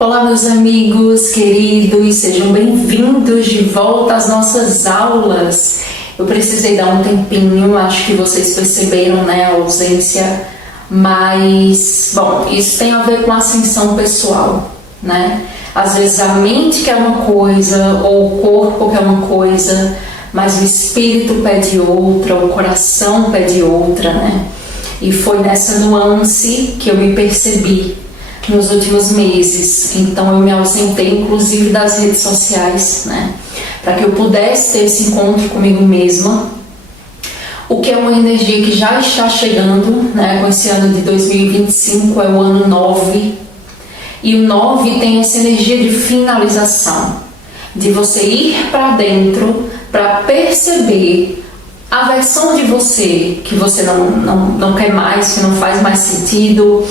Olá, meus amigos queridos, sejam bem-vindos de volta às nossas aulas. Eu precisei dar um tempinho, acho que vocês perceberam, né, a ausência, mas, bom, isso tem a ver com a ascensão pessoal, né? Às vezes a mente quer uma coisa, ou o corpo quer uma coisa, mas o espírito pede outra, o coração pede outra, né? E foi nessa nuance que eu me percebi nos últimos meses, então eu me ausentei inclusive das redes sociais, né, para que eu pudesse ter esse encontro comigo mesma, o que é uma energia que já está chegando, né, com esse ano de 2025, é o ano 9, e o 9 tem essa energia de finalização, de você ir para dentro, para perceber a versão de você que você não quer mais, que não faz mais sentido,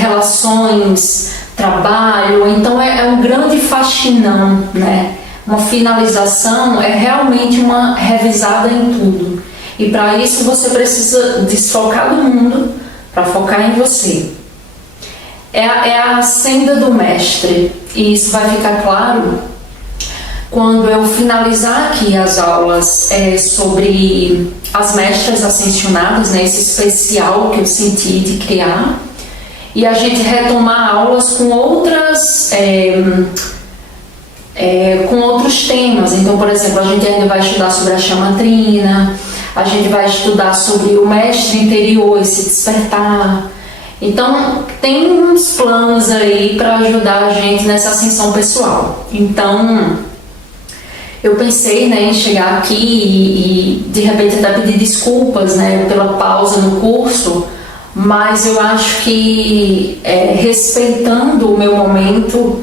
relações, trabalho. Então é um grande faxinão, né? Uma finalização é realmente uma revisada em tudo, e para isso você precisa desfocar do mundo para focar em você. É a senda do mestre, e isso vai ficar claro quando eu finalizar aqui as aulas sobre as mestras ascensionadas, né? Esse especial que eu senti de criar, e a gente retomar aulas com outros temas. Então, por exemplo, a gente ainda vai estudar sobre a chamatrina, a gente vai estudar sobre o mestre interior, esse despertar. Então, tem uns planos aí para ajudar a gente nessa ascensão pessoal. Então, eu pensei, né, em chegar aqui e de repente até pedir desculpas, né, pela pausa no curso, mas eu acho que, respeitando o meu momento,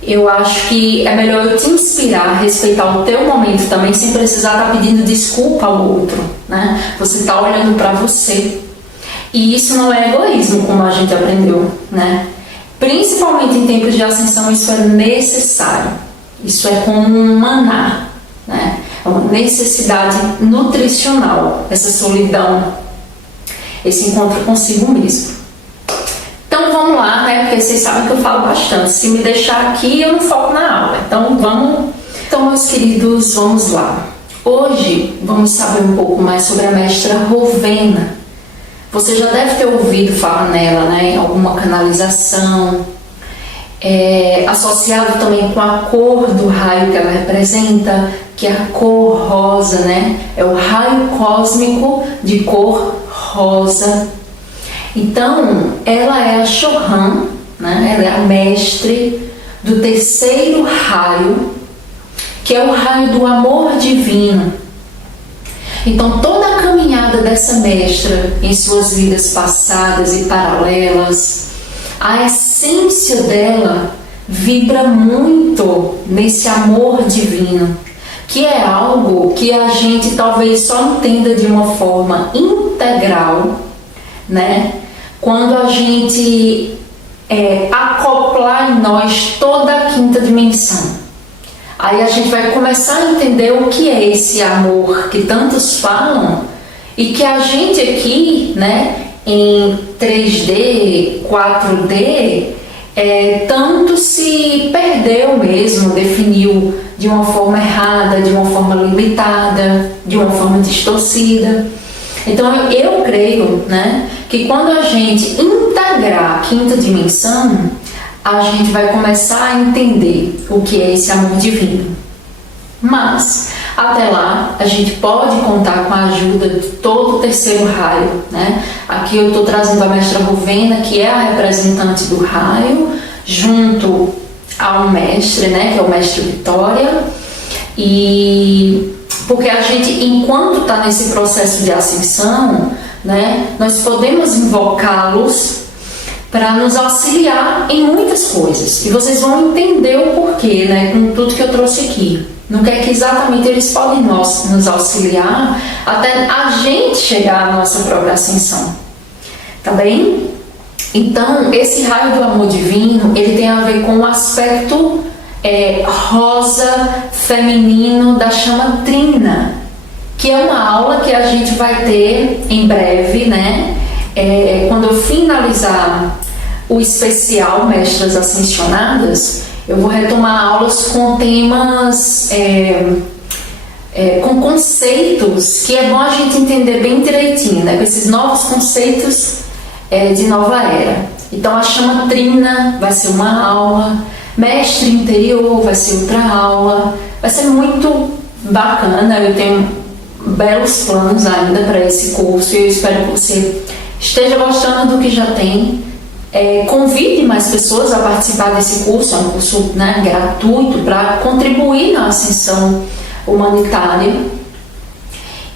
eu acho que é melhor eu te inspirar a respeitar o teu momento também, sem precisar estar pedindo desculpa ao outro, né? Você está olhando para você. E isso não é egoísmo, como a gente aprendeu, né? Principalmente em tempos de ascensão, isso é necessário. Isso é como um maná, né? É uma necessidade nutricional, essa solidão, esse encontro consigo mesmo. Então vamos lá, né? Porque vocês sabem que eu falo bastante. Se me deixar aqui, eu não foco na aula. Então vamos. Então, meus queridos, vamos lá. Hoje vamos saber um pouco mais sobre a mestra Rowena. Você já deve ter ouvido falar nela, né? Em alguma canalização. Associado também com a cor do raio que ela representa, que é a cor rosa, né? É o raio cósmico de cor rosa. Então, ela é a Chohan, né? Ela é a mestre do terceiro raio, que é o raio do amor divino. Então, toda a caminhada dessa mestra em suas vidas passadas e paralelas, a essência dela vibra muito nesse amor divino, que é algo que a gente talvez só entenda de uma forma integral, né? Quando a gente acoplar em nós toda a quinta dimensão. Aí a gente vai começar a entender o que é esse amor que tantos falam, e que a gente aqui, né, em 3D, 4D, tanto se perdeu mesmo, definiu de uma forma errada, de uma forma limitada, de uma forma distorcida. Então eu creio, né, que quando a gente integrar a quinta dimensão, a gente vai começar a entender o que é esse amor divino. Mas até lá a gente pode contar com a ajuda de todo o terceiro raio, né? Aqui eu estou trazendo a mestra Rowena, que é a representante do raio, junto ao mestre, né, que é o mestre Vitória. E porque a gente, enquanto está nesse processo de ascensão, né, nós podemos invocá-los para nos auxiliar em muitas coisas. E vocês vão entender o porquê, né, com tudo que eu trouxe aqui. No que é que exatamente eles podem nos auxiliar até a gente chegar à nossa própria ascensão. Tá bem? Então, esse raio do amor divino, ele tem a ver com o aspecto rosa feminino da chamatrina, que é uma aula que a gente vai ter em breve, né? Quando eu finalizar o especial Mestras Ascensionadas, eu vou retomar aulas com temas, com conceitos que é bom a gente entender bem direitinho, né? Com esses novos conceitos de nova era. Então a chama trina vai ser uma aula, mestre interior vai ser outra aula, vai ser muito bacana. Eu tenho belos planos ainda para esse curso e eu espero que você esteja gostando do que já tem. Convide mais pessoas a participar desse curso, é um curso, né, gratuito para contribuir na ascensão humanitária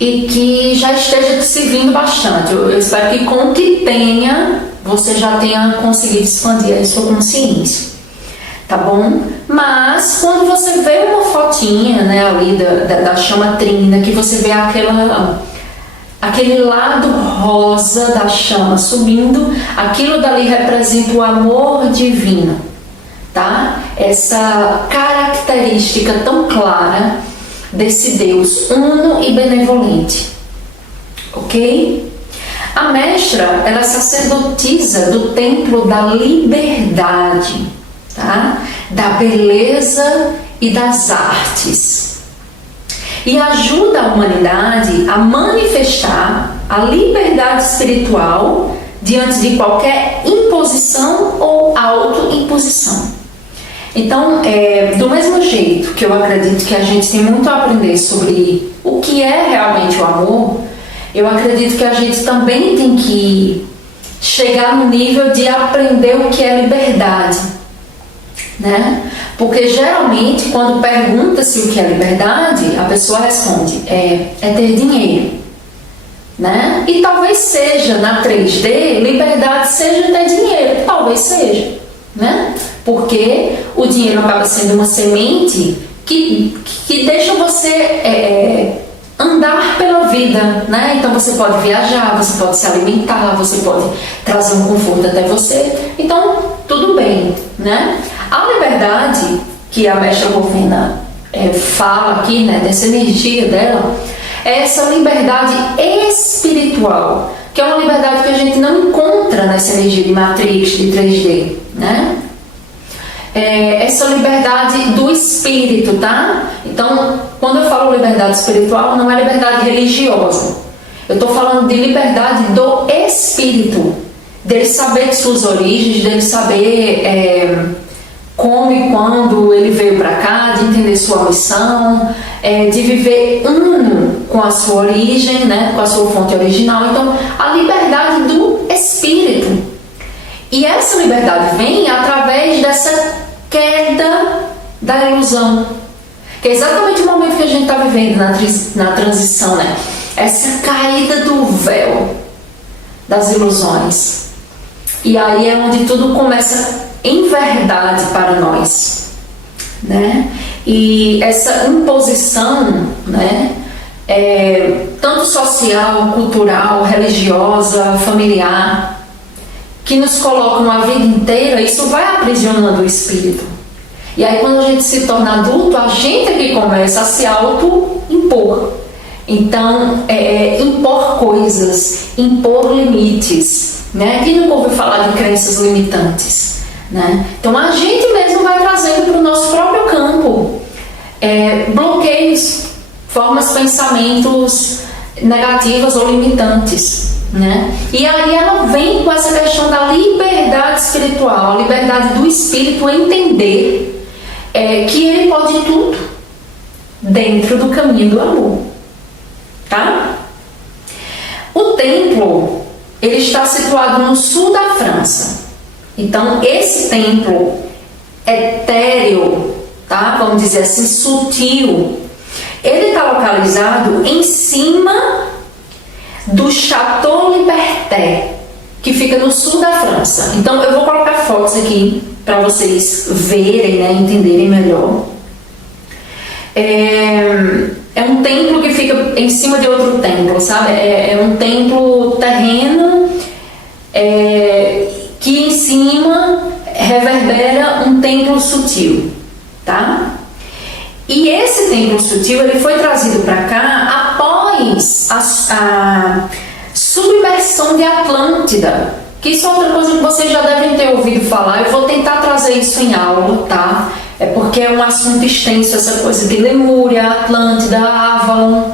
e que já esteja te servindo bastante. Eu espero que com o que tenha, você já tenha conseguido expandir a sua consciência, tá bom? Mas quando você vê uma fotinha, né, ali da chama trina, que você vê aquele lado rosa da chama subindo, aquilo dali representa o amor divino, tá? Essa característica tão clara desse Deus uno e benevolente, ok? A mestra, ela é sacerdotisa do templo da liberdade, tá? Da beleza e das artes. E ajuda a humanidade a manifestar a liberdade espiritual diante de qualquer imposição ou autoimposição. Então, do mesmo jeito que eu acredito que a gente tem muito a aprender sobre o que é realmente o amor, eu acredito que a gente também tem que chegar no nível de aprender o que é liberdade, né? Porque geralmente quando pergunta-se o que é liberdade, a pessoa responde, é ter dinheiro, né? E talvez seja, na 3D, liberdade seja ter dinheiro, talvez seja, né? Porque o dinheiro acaba sendo uma semente que deixa você andar pela vida, né? Então você pode viajar, você pode se alimentar, você pode trazer um conforto até você, então tudo bem, né? A liberdade que a mestra Rovina fala aqui, né, dessa energia dela, é essa liberdade espiritual, que é uma liberdade que a gente não encontra nessa energia de Matrix, de 3D, né? Essa liberdade do espírito, tá? Então, quando eu falo liberdade espiritual, não é liberdade religiosa. Eu estou falando de liberdade do espírito, dele saber de suas origens, dele saber como e quando ele veio para cá, de entender sua missão, de viver uno com a sua origem, né, com a sua fonte original. Então, a liberdade do espírito. E essa liberdade vem através dessa queda da ilusão, que é exatamente o momento que a gente está vivendo na transição, né? Essa caída do véu das ilusões. E aí é onde tudo começa em verdade para nós, né? E essa imposição, né, tanto social, cultural, religiosa, familiar, que nos colocam a vida inteira, isso vai aprisionando o espírito. E aí quando a gente se torna adulto, a gente é que começa a se auto-impor. Então, impor coisas, impor limites, né? Quem nunca ouviu falar de crenças limitantes, né? Então a gente mesmo vai trazendo para o nosso próprio campo bloqueios, formas, pensamentos negativas ou limitantes, né? E aí ela vem com essa questão da liberdade espiritual, a liberdade do espírito entender que ele pode tudo dentro do caminho do amor, tá? O templo, ele está situado no sul da França. Então esse templo etéreo, tá? Vamos dizer assim, sutil, ele está localizado em cima do Château Liberté, que fica no sul da França. Então eu vou colocar fotos aqui para vocês verem, né, entenderem melhor. É um templo que fica em cima de outro templo, sabe? É um templo terreno que em cima reverbera um templo sutil, tá? E esse templo sutil, ele foi trazido para cá após a submersão de Atlântida Que isso é outra coisa que vocês já devem ter ouvido falar. Eu vou tentar trazer isso em aula, tá? É porque é um assunto extenso, essa coisa de Lemúria, Atlântida, Avalon,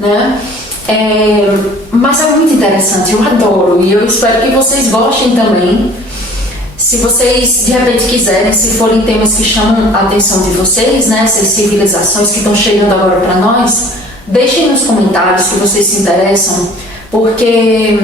né? Mas é muito interessante, eu adoro e eu espero que vocês gostem também. Se vocês de repente quiserem, se forem temas que chamam a atenção de vocês, né, essas civilizações que estão chegando agora para nós, deixem nos comentários que vocês se interessam, porque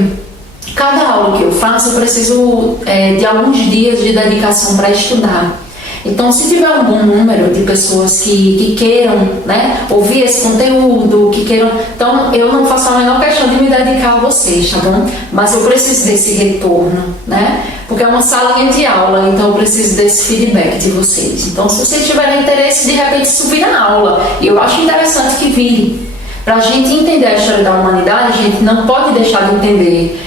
cada aula que eu faço eu preciso de alguns dias de dedicação para estudar. Então, se tiver um bom número de pessoas que queiram, né, ouvir esse conteúdo, que queiram... Então, eu não faço a menor questão de me dedicar a vocês, tá bom? Mas eu preciso desse retorno, né? Porque é uma salinha de aula, então eu preciso desse feedback de vocês. Então, se vocês tiverem interesse, de repente subir na aula. E eu acho interessante que vire. Para a gente entender a história da humanidade, a gente não pode deixar de entender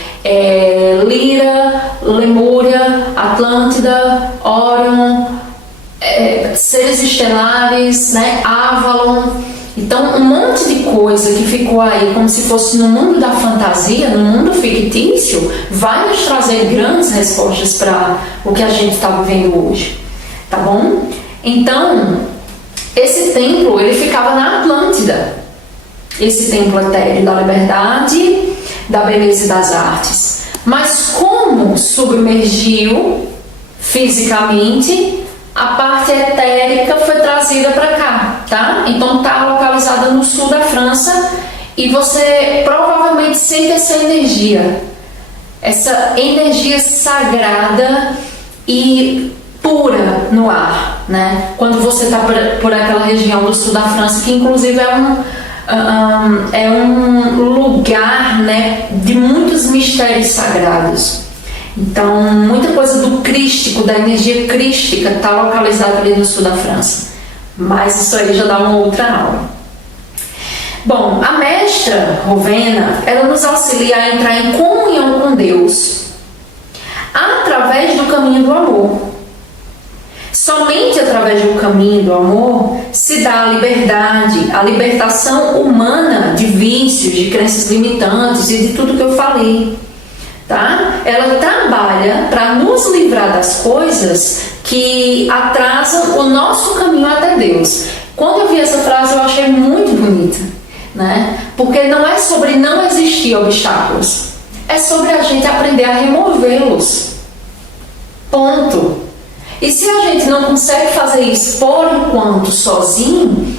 Lira, Lemúria, Atlântida, Orion... seres estelares, né, Avalon. Então, um monte de coisa que ficou aí como se fosse no mundo da fantasia, no mundo fictício, vai nos trazer grandes respostas para o que a gente está vivendo hoje, tá bom? Então, esse templo, ele ficava na Atlântida, esse templo etéreo da liberdade, da beleza e das artes. Mas como submergiu fisicamente, a parte etérica foi trazida para cá, tá? Então tá localizada no sul da França e você provavelmente sente essa energia sagrada e pura no ar, né? Quando você tá por aquela região do sul da França, que inclusive é um lugar, né, de muitos mistérios sagrados. Então, muita coisa do crístico, da energia crística, está localizada ali no sul da França. Mas isso aí já dá uma outra aula. Bom, a mestra Rowena, ela nos auxilia a entrar em comunhão com Deus através do caminho do amor. Somente através do caminho do amor se dá a liberdade, a libertação humana de vícios, de crenças limitantes e de tudo que eu falei. Tá? Ela trabalha para nos livrar das coisas que atrasam o nosso caminho até Deus. Quando eu vi essa frase, eu achei muito bonita, né? Porque não é sobre não existir obstáculos, é sobre a gente aprender a removê-los. Ponto. E se a gente não consegue fazer isso por enquanto sozinho,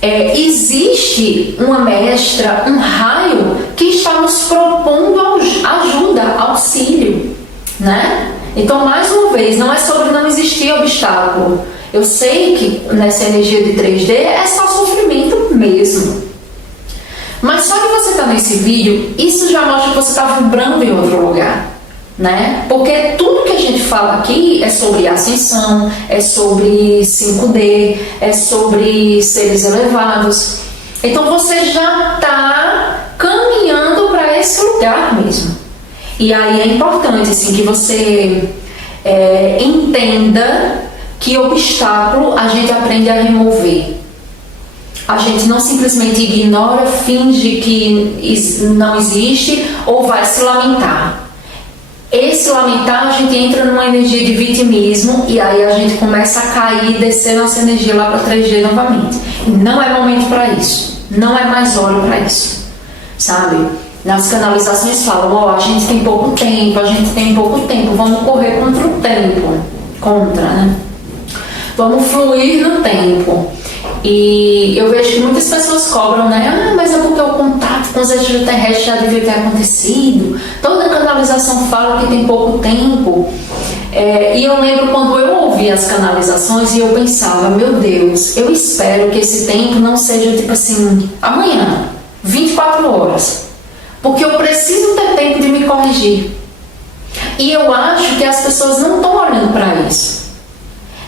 existe uma mestra, um raio que está nos propondo ajuda, auxílio, né? Então, mais uma vez, não é sobre não existir obstáculo. Eu sei que nessa energia de 3D é só sofrimento mesmo. Mas só que você está nesse vídeo, isso já mostra que você está vibrando em outro lugar, né? Porque tudo que a gente fala aqui é sobre ascensão, é sobre 5D, é sobre seres elevados. Então você já está caminhando para esse lugar mesmo. E aí é importante assim, que você entenda que obstáculo a gente aprende a remover. A gente não simplesmente ignora, finge que não existe ou vai se lamentar. Esse lamentar, a gente entra numa energia de vitimismo e aí a gente começa a cair e descer nossa energia lá para 3D novamente. E não é momento para isso. Não é mais hora para isso. Sabe? Nas canalizações falam, a gente tem pouco tempo, vamos correr contra o tempo. Né? Vamos fluir no tempo. E eu vejo que muitas pessoas cobram, né? Mas é porque o contato com os extraterrestres já devia ter acontecido. Toda canalização fala que tem pouco tempo. E eu lembro quando eu ouvi as canalizações e eu pensava, meu Deus, eu espero que esse tempo não seja tipo assim, amanhã, 24 horas. Porque eu preciso ter tempo de me corrigir. E eu acho que as pessoas não estão olhando para isso.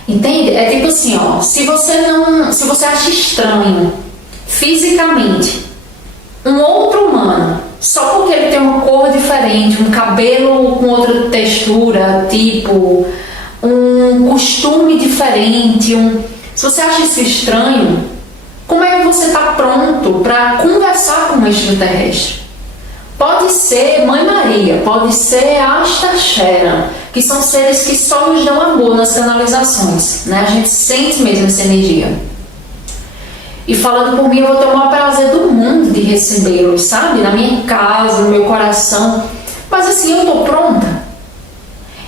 Entende? É tipo assim, se você acha estranho fisicamente um outro humano, só porque ele tem uma cor diferente, um cabelo com outra textura, tipo, um costume diferente, se você acha isso estranho, como é que você está pronto para conversar com um extraterrestre? Pode ser Mãe Maria, pode ser Asta Sharon, que são seres que só nos dão amor nas canalizações, né? A gente sente mesmo essa energia. E falando por mim, eu vou ter o maior prazer do mundo de recebê-los, sabe? Na minha casa, no meu coração. Mas assim, eu tô pronta.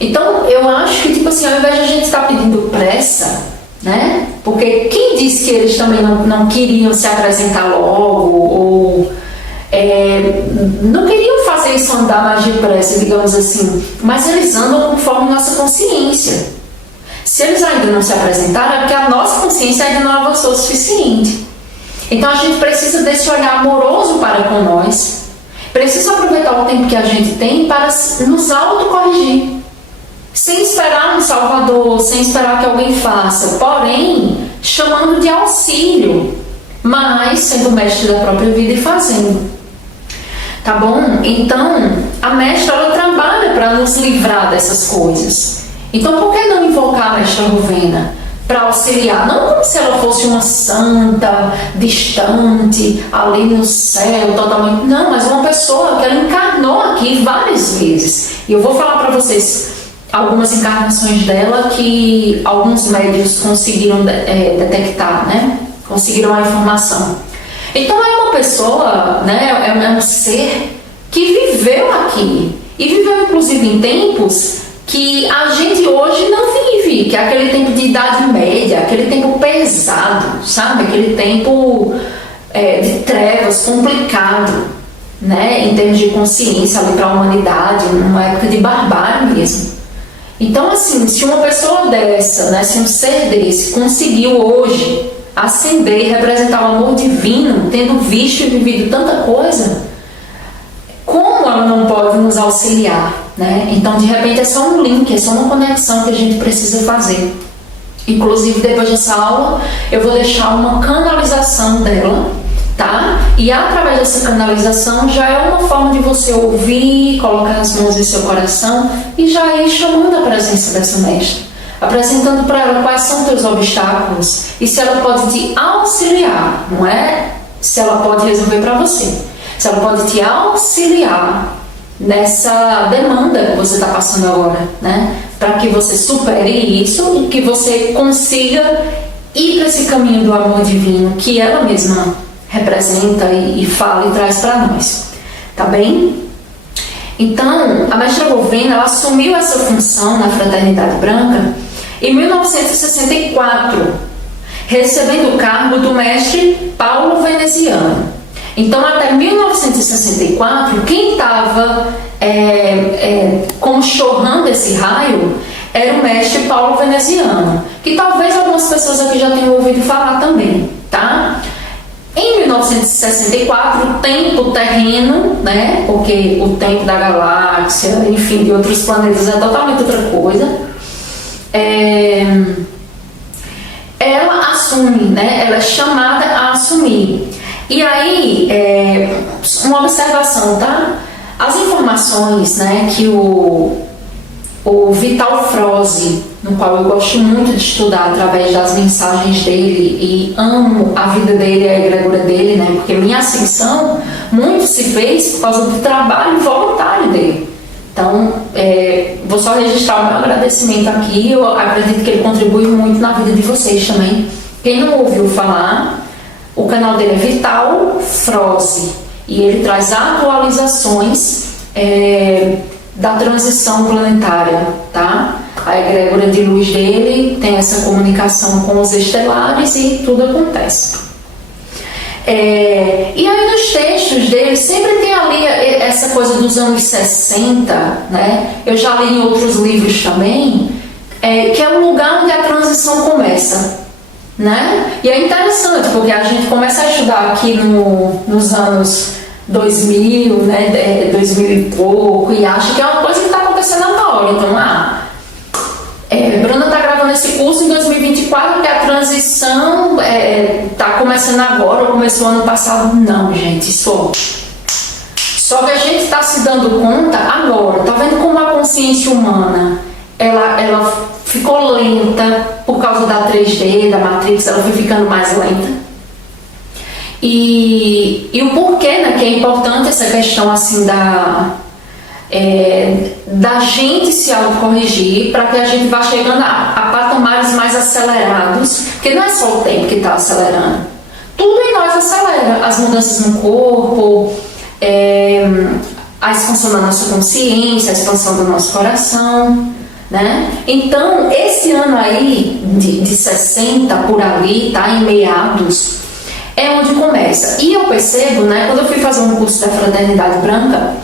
Então, eu acho que, tipo assim, ao invés de a gente estar pedindo pressa, né? Porque quem disse que eles também não queriam se apresentar logo, ou não queriam fazer isso andar mais depressa, digamos assim, mas eles andam conforme nossa consciência. Se eles ainda não se apresentaram, é porque a nossa consciência ainda não avançou o suficiente. Então a gente precisa desse olhar amoroso para com nós, precisa aproveitar o tempo que a gente tem para nos autocorrigir, sem esperar um salvador, sem esperar que alguém faça, porém chamando de auxílio, mas sendo mestre da própria vida e fazendo. Tá bom? Então, a mestra, ela trabalha para nos livrar dessas coisas. Então, por que não invocar a mestra Rowena para auxiliar? Não como se ela fosse uma santa, distante, ali no céu, totalmente. Não, mas uma pessoa que ela encarnou aqui várias vezes. E eu vou falar para vocês algumas encarnações dela que alguns médiuns conseguiram detectar, né? Conseguiram a informação. Então é uma pessoa, né, é um ser que viveu aqui e viveu inclusive em tempos que a gente hoje não vive, que é aquele tempo de idade média, aquele tempo pesado, sabe? Aquele tempo de trevas, complicado, né, em termos de consciência ali para a humanidade, numa época de barbárie mesmo. Então assim, se uma pessoa dessa, né, se um ser desse conseguiu hoje ascender e representar o amor divino, tendo visto e vivido tanta coisa, como ela não pode nos auxiliar, né? Então, de repente, é só um link, é só uma conexão que a gente precisa fazer. Inclusive, depois dessa aula, eu vou deixar uma canalização dela, tá? E através dessa canalização já é uma forma de você ouvir, colocar as mãos em seu coração e já ir chamando a presença dessa mestra, apresentando para ela quais são teus obstáculos e se ela pode te auxiliar, não é se ela pode resolver para você, se ela pode te auxiliar nessa demanda que você está passando agora, né? Para que você supere isso e que você consiga ir para esse caminho do amor divino que ela mesma representa e fala e traz para nós, tá bem? Então, a mestra Rowena, ela assumiu essa função na Fraternidade Branca em 1964, recebendo o cargo do mestre Paulo Veneziano. Então, até 1964, quem estava conchorrando esse raio era o mestre Paulo Veneziano, que talvez algumas pessoas aqui já tenham ouvido falar também, tá? Em 1964, o tempo terreno, né, porque o tempo da galáxia, enfim, de outros planetas é totalmente outra coisa, ela assume, né, ela é chamada a assumir. E aí, uma observação, tá? As informações, né, que o Vital Froese, no qual eu gosto muito de estudar através das mensagens dele e amo a vida dele e a egrégora dele, né, porque minha ascensão muito se fez por causa do trabalho voluntário dele. Então, vou só registrar o meu agradecimento aqui. Eu acredito que ele contribui muito na vida de vocês também. Quem não ouviu falar, o canal dele é Vital Froese e ele traz atualizações da transição planetária, tá? A egrégora de luz dele tem essa comunicação com os estelares e tudo acontece. E aí nos textos dele sempre tem ali essa coisa dos anos 60, né? Eu já li em outros livros também, que é o lugar onde a transição começa, né? E é interessante porque a gente começa a estudar aqui nos anos 2000, né? 2000 e pouco, e acha que é uma coisa que está acontecendo agora. Então, Bruna está gravando esse curso em 2024 porque a transição está começando agora ou começou ano passado. Não, gente, isso só que a gente está se dando conta agora. Tá vendo como a consciência humana ela ficou lenta por causa da 3D, da Matrix, ela foi ficando mais lenta. E o porquê, né, que é importante essa questão assim da gente se autocorrigir para que a gente vá chegando a patamares mais acelerados, porque não é só o tempo que está acelerando, tudo em nós acelera, as mudanças no corpo, a expansão da nossa consciência, a expansão do nosso coração, né? Então, esse ano aí de 60 por ali, tá, em meados, é onde começa. E eu percebo, né, quando eu fui fazer um curso da Fraternidade Branca,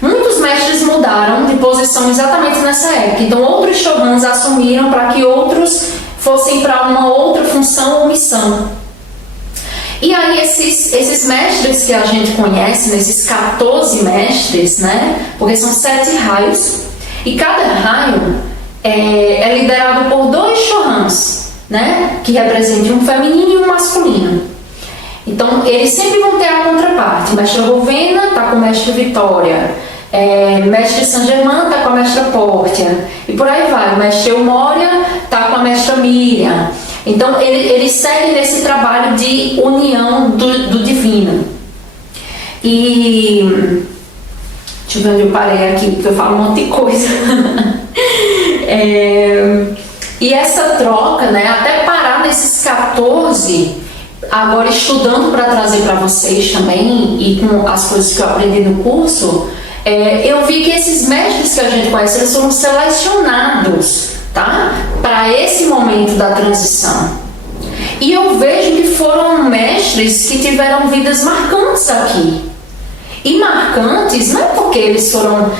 muitos mestres mudaram de posição exatamente nessa época. Então, outros Chohans assumiram para que outros fossem para uma outra função ou missão. E aí, esses mestres que a gente conhece, nesses 14 mestres, né, porque são 7 raios, e cada raio é liderado por 2 Chohans, né, que representam um feminino e um masculino. Então, eles sempre vão ter a contraparte. Mestre Rovena está com o Mestre Vitória, Mestre Saint Germain está com a Mestra Pórtia, e por aí vai. O Mestre Eumória está com a Mestra Miriam. Então, eles seguem nesse trabalho de união do divino. E deixa eu ver onde eu parei aqui, porque eu falo um monte de coisa. E essa troca, né, até parar nesses 14, agora estudando para trazer para vocês também, e com as coisas que eu aprendi no curso, eu vi que esses mestres que a gente conhece, eles foram selecionados, tá, para esse momento da transição. E eu vejo que foram mestres que tiveram vidas marcantes aqui. E marcantes não é porque eles foram,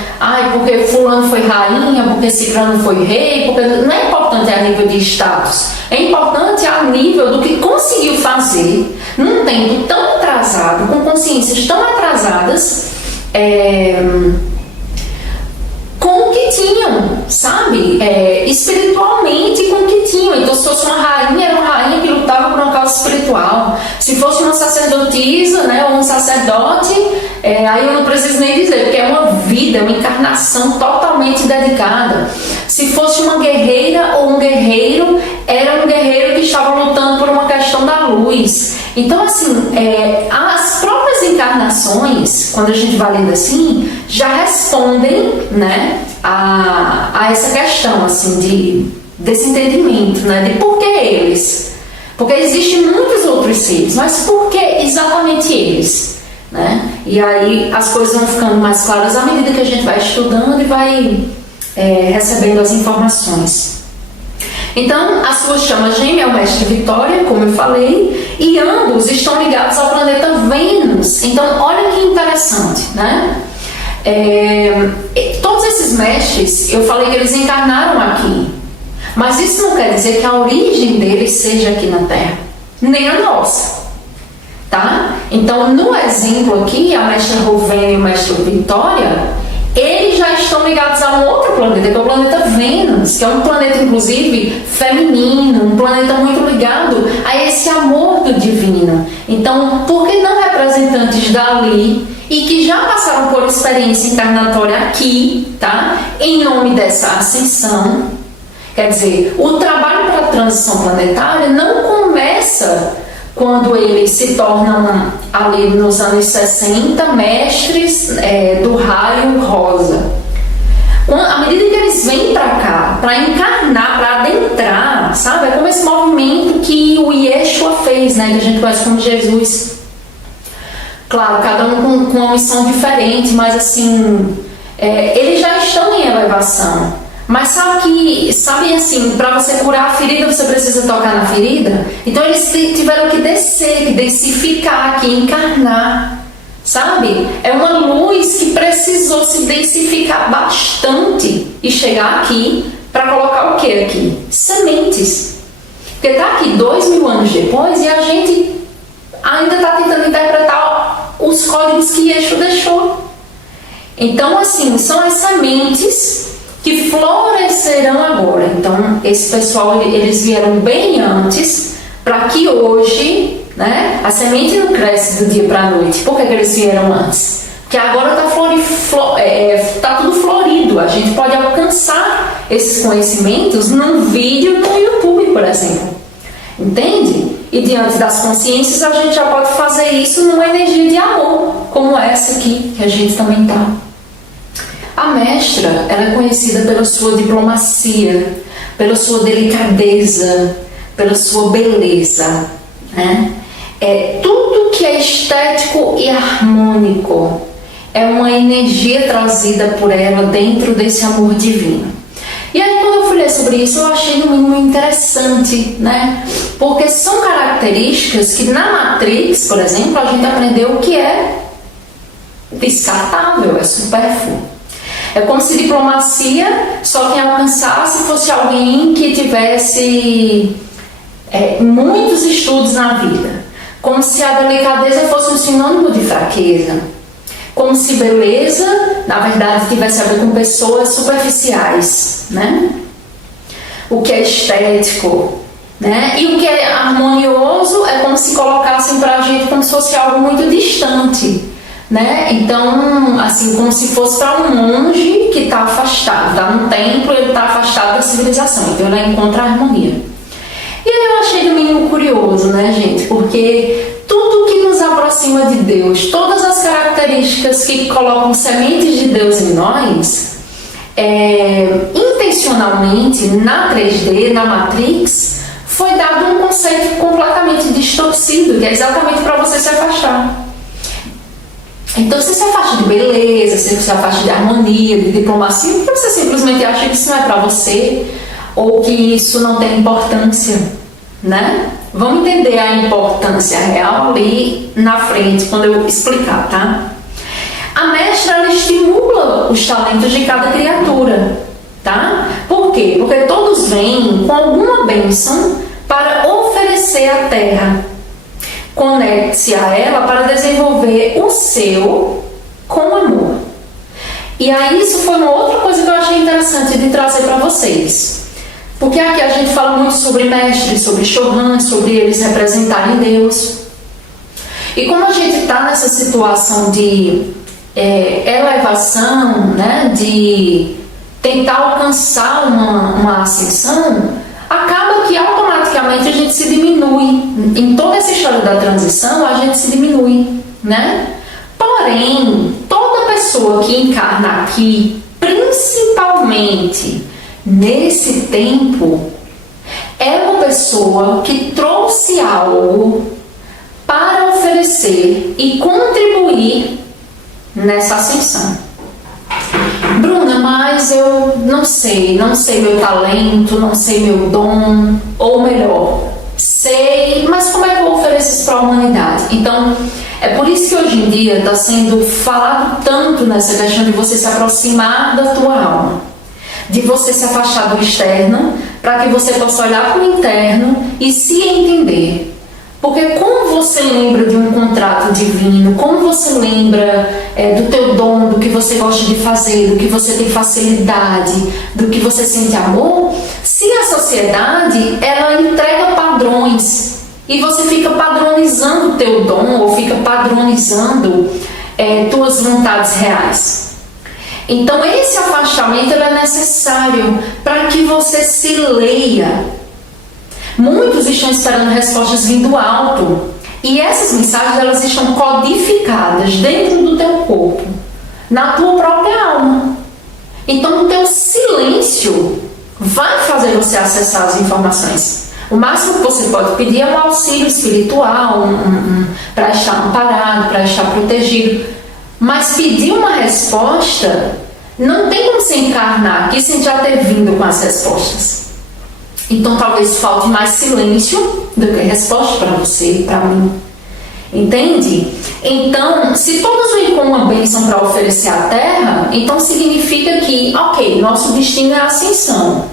porque fulano foi rainha, porque ciclano foi rei, porque não é importante a nível de status, é importante a nível do que conseguiu fazer num tempo tão atrasado, com consciências tão atrasadas, com o que tinham, sabe? Espiritualmente com o que tinham. Então, se fosse uma rainha, era uma rainha que lutava por uma causa espiritual. Se fosse uma sacerdotisa, né, ou um sacerdote, aí eu não preciso nem dizer, porque é uma vida, uma encarnação totalmente dedicada. Se fosse uma guerreira ou um guerreiro, era um guerreiro que estava lutando por uma questão da luz. Então, assim, as próprias encarnações, quando a gente vai lendo assim, já respondem, né, a essa questão, assim, desse entendimento, né, de por que eles. Porque existem muitos outros seres, mas por que exatamente eles? Né? E aí as coisas vão ficando mais claras à medida que a gente vai estudando e vai recebendo as informações. Então, a sua chama gêmea é o Mestre Vitória, como eu falei, e ambos estão ligados ao planeta Vênus. Então, olha que interessante, né? Todos esses mestres, eu falei que eles encarnaram aqui, mas isso não quer dizer que a origem deles seja aqui na Terra, nem a nossa, tá? Então, no exemplo aqui, a Mestra Rovena e o Mestre Vitória, eles já estão ligados a um outro planeta, que é o planeta Vênus, que é um planeta, inclusive, feminino, um planeta muito ligado a esse amor do divino. Então, por que não representantes dali e que já passaram por experiência encarnatória aqui, tá? Em nome dessa ascensão. Quer dizer, o trabalho para a transição planetária não começa quando eles se tornam, ali nos anos 60, mestres do raio rosa. À medida que eles vêm para cá, para encarnar, para adentrar, sabe? É como esse movimento que o Yeshua fez, né? Que a gente conhece como Jesus. Claro, cada um com uma missão diferente, mas assim, eles já estão em elevação. Mas sabe assim, para você curar a ferida, você precisa tocar na ferida? Então eles tiveram que descer, que densificar aqui, encarnar, sabe? É uma luz que precisou se densificar bastante e chegar aqui para colocar o que aqui? Sementes. Porque está aqui 2000 anos depois e a gente ainda está tentando interpretar os códigos que Yeshua deixou. Então, assim, são as sementes que florescerão agora. Então, esse pessoal, eles vieram bem antes, para que hoje, né, a semente não cresce do dia para a noite. Por que eles vieram antes? Porque agora está tudo florido. A gente pode alcançar esses conhecimentos num vídeo no YouTube, por exemplo. Entende? e diante das consciências a gente já pode fazer isso numa energia de amor, como essa aqui que a gente também está. A mestra, ela é conhecida pela sua diplomacia, pela sua delicadeza, pela sua beleza, né? Tudo que é estético e harmônico é uma energia trazida por ela dentro desse amor divino. E aí, quando eu fui ler sobre isso, eu achei no mínimo interessante, né? Porque são características que na Matrix, por exemplo, a gente aprendeu que é descartável, é supérfluo. É como se diplomacia só quem alcançasse fosse alguém que tivesse muitos estudos na vida. Como se a delicadeza fosse um sinônimo de fraqueza. Como se beleza, na verdade, tivesse a ver com pessoas superficiais, né? O que é estético, né? E o que é harmonioso é como se colocassem pra gente como se fosse algo muito distante, né? Então, assim, como se fosse para um monge que está afastado, está no templo, ele está afastado da civilização, então ele encontra a harmonia. E aí eu achei no mínimo curioso, né, gente? Porque tudo que nos aproxima de Deus, todas as características que colocam sementes de Deus em nós, intencionalmente, na 3D, na Matrix, foi dado um conceito completamente distorcido, que é exatamente para você se afastar. Então você se afasta de beleza, você se afasta de harmonia, de diplomacia, porque você simplesmente acha que isso não é para você, ou que isso não tem importância, né? Vamos entender a importância real ali na frente, quando eu explicar, tá? A mestra, ela estimula os talentos de cada criatura, tá? Por quê? Porque todos vêm com alguma bênção para oferecer à Terra. Conecte-se a ela para desenvolver o seu com amor. E aí isso foi uma outra coisa que eu achei interessante de trazer para vocês. Porque aqui a gente fala muito sobre mestres, sobre Chohan, sobre eles representarem Deus. E como a gente está nessa situação de elevação, né, de tentar alcançar uma ascensão, acaba que automaticamente a gente se diminui. Em toda essa história da transição, a gente se diminui, né? Porém, toda pessoa que encarna aqui, principalmente nesse tempo, é uma pessoa que trouxe algo para oferecer e contribuir nessa ascensão. Bruna, mas eu não sei meu talento, não sei meu dom, ou melhor, sei, mas como é que eu ofereço isso para a humanidade? Então, é por isso que hoje em dia está sendo falado tanto nessa questão de você se aproximar da tua alma, de você se afastar do externo, para que você possa olhar para o interno e se entender. Porque como você lembra de um contrato divino, como você lembra do teu dom, do que você gosta de fazer, do que você tem facilidade, do que você sente amor, se a sociedade, ela entrega padrões e você fica padronizando o teu dom ou fica padronizando tuas vontades reais. Então esse afastamento é necessário para que você se leia. Muitos estão esperando respostas vindo do alto. E essas mensagens, elas estão codificadas dentro do teu corpo, na tua própria alma. Então o teu silêncio vai fazer você acessar as informações. O máximo que você pode pedir é um auxílio espiritual, para estar amparado, para estar protegido. Mas pedir uma resposta, não tem como você encarnar aqui sem já ter vindo com as respostas. Então talvez falte mais silêncio do que resposta para você, para mim. Entende? Então, se todos vêm com uma bênção para oferecer à Terra, então significa que, ok, nosso destino é a ascensão.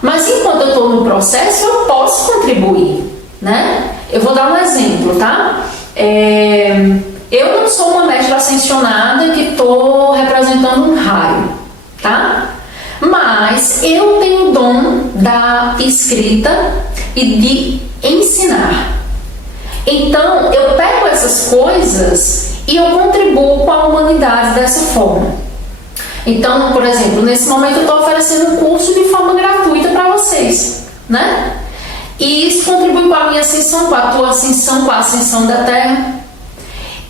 Mas enquanto eu estou no processo, eu posso contribuir, né? Eu vou dar um exemplo, tá? Eu não sou uma mestra ascensionada que estou representando um raio, tá? Mas eu tenho o dom da escrita e de ensinar. Então, eu pego essas coisas e eu contribuo com a humanidade dessa forma. Então, por exemplo, nesse momento eu estou oferecendo um curso de forma gratuita para vocês, né? E isso contribui contribuiu com a minha ascensão, com a tua ascensão, com a ascensão da Terra.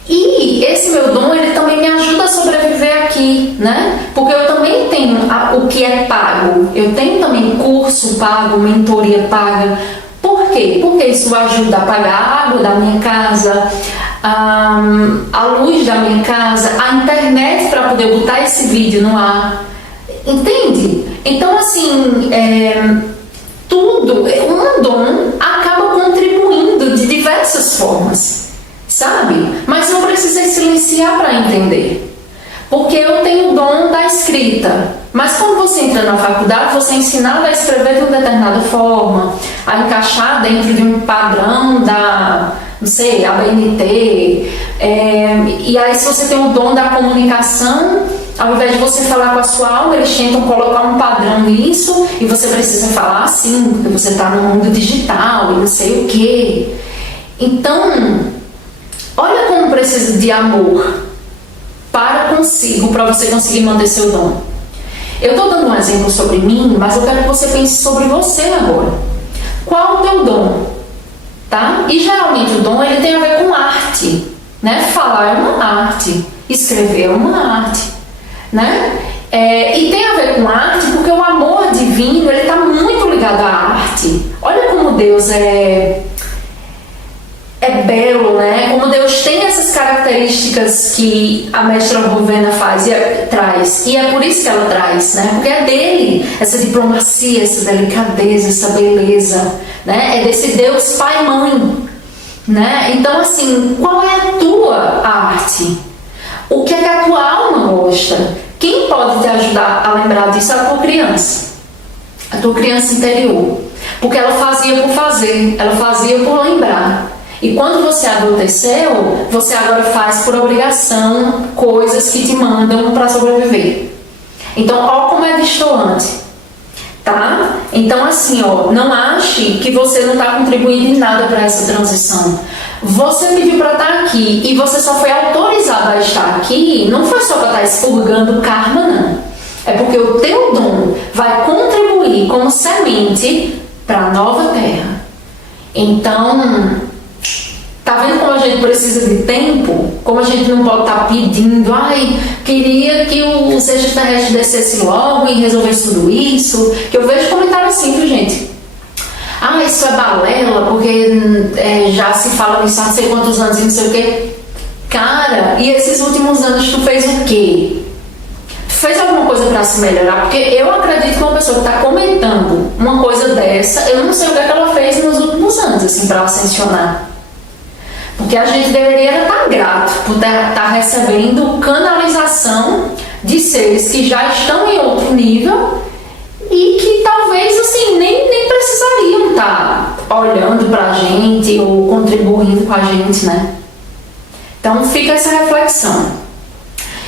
E esse meu dom, ele também me ajuda a sobreviver aqui, né? Porque eu também tenho o que é pago. Eu tenho também curso pago, mentoria paga. Por quê? Porque isso ajuda a pagar a água da minha casa, a luz da minha casa, a internet para poder botar esse vídeo no ar. Entende? Então, assim, tudo, um dom acaba contribuindo de diversas formas, sabe? Mas não precisa silenciar para entender. Porque eu tenho o dom da escrita, mas quando você entra na faculdade, você é ensinado a escrever de uma determinada forma, a encaixar dentro de um padrão da, não sei, ABNT, e aí se você tem o dom da comunicação, ao invés de você falar com a sua alma, eles tentam colocar um padrão nisso, e você precisa falar assim, porque você está no mundo digital, e não sei o quê. Então, olha como precisa de amor para consigo, para você conseguir manter seu dom. Eu estou dando um exemplo sobre mim, mas eu quero que você pense sobre você agora. Qual o teu dom? Tá? E geralmente o dom ele tem a ver com arte, né? Falar é uma arte, escrever é uma arte, né? E tem a ver com arte porque o amor divino ele está muito ligado à arte. Olha como Deus é belo, né? Como Deus tem essas características que a mestra Rovena traz. E é por isso que ela traz, né? Porque é dele, essa diplomacia, essa delicadeza, essa beleza, né? É desse Deus Pai e Mãe, né? Então, assim, qual é a tua arte? O que é que a tua alma gosta? Quem pode te ajudar a lembrar disso é a tua criança. A tua criança interior. Porque ela fazia por fazer, ela fazia por lembrar. E quando você adulteceu, você agora faz por obrigação coisas que te mandam para sobreviver. Então, ó como é distoante, tá? Então, assim, ó, não ache que você não está contribuindo em nada para essa transição. Você pediu para estar aqui e você só foi autorizado a estar aqui, não foi só para estar expurgando karma, não. É porque o teu dom vai contribuir como semente para a nova terra. Então, tá vendo como a gente precisa de tempo? Como a gente não pode estar pedindo, queria que os extraterrestres descessem logo e resolvessem tudo isso. Que eu vejo comentário assim, viu, gente? Isso é balela, porque já se fala nisso há não sei quantos anos e não sei o quê. Cara, e esses últimos anos tu fez o quê? Fez alguma coisa para se melhorar? Porque eu acredito que uma pessoa que está comentando uma coisa dessa, eu não sei o que ela fez nos últimos anos, assim, para ascensionar. Porque a gente deveria estar grato por estar recebendo canalização de seres que já estão em outro nível e que talvez assim nem precisariam estar olhando para a gente ou contribuindo com a gente, né? Então fica essa reflexão.